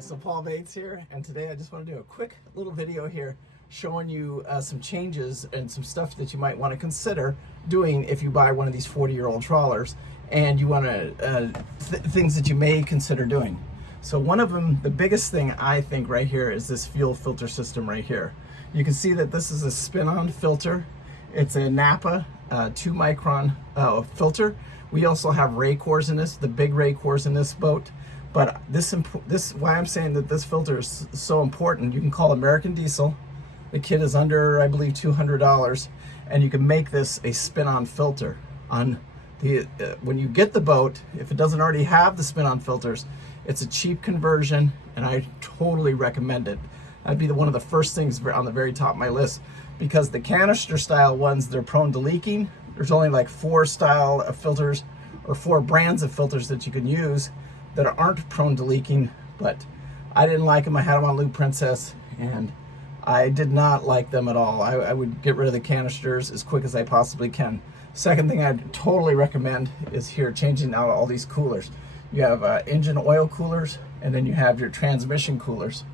So Paul Bates here, and today I just want to do a quick little video here showing you some changes and some stuff that you might want to consider doing if you buy one of these 40-year-old trawlers, and you want to things that you may consider doing. So one of them, the biggest thing I think right here, is this fuel filter system right here. You can see that this is a spin-on filter. It's a Napa 2-micron filter. We also have ray cores in this, the big ray cores in this boat. But this why I'm saying that this filter is so important. You can call American Diesel. The kit is under, I believe, $200, and you can make this a spin-on filter. On the when you get the boat, if it doesn't already have the spin-on filters, it's a cheap conversion, and I totally recommend it. That'd be one of the first things on the very top of my list, because the canister style ones, they're prone to leaking. There's only like 4 style of filters, or 4 brands of filters that you can use that aren't prone to leaking, but I didn't like them. I had them on Lube Princess, and I did not like them at all. I would get rid of the canisters as quick as I possibly can. Second thing I'd totally recommend is here, changing out all these coolers. You have engine oil coolers, and then you have your transmission coolers.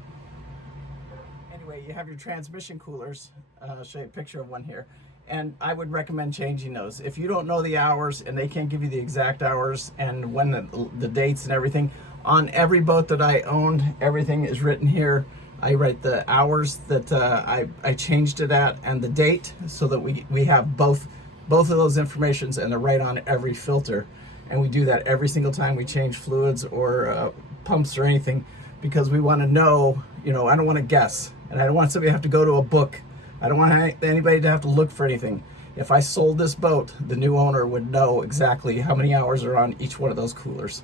Anyway, you have your transmission coolers. I'll show you a picture of one here. And I would recommend changing those. If you don't know the hours, and they can't give you the exact hours and when the dates and everything, on every boat that I owned, everything is written here. I write the hours that I changed it at and the date, so that we have both of those informations, and they're right on every filter. And we do that every single time we change fluids or pumps or anything, because we want to know, I don't want to guess, and I don't want somebody to have to go to a book. I don't want anybody to have to look for anything. If I sold this boat, the new owner would know exactly how many hours are on each one of those coolers.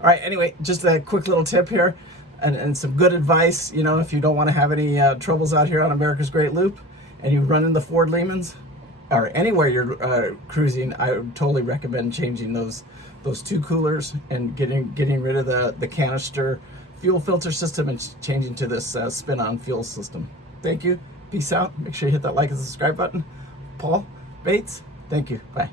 All right, anyway, just a quick little tip here, and some good advice. If you don't want to have any troubles out here on America's Great Loop, and you run in the Ford Lehmans, or anywhere you're cruising, I would totally recommend changing those 2 coolers and getting rid of the canister fuel filter system and changing to this spin-on fuel system. Thank you. Peace out. Make sure you hit that like and subscribe button. Paul Bates, thank you. Bye.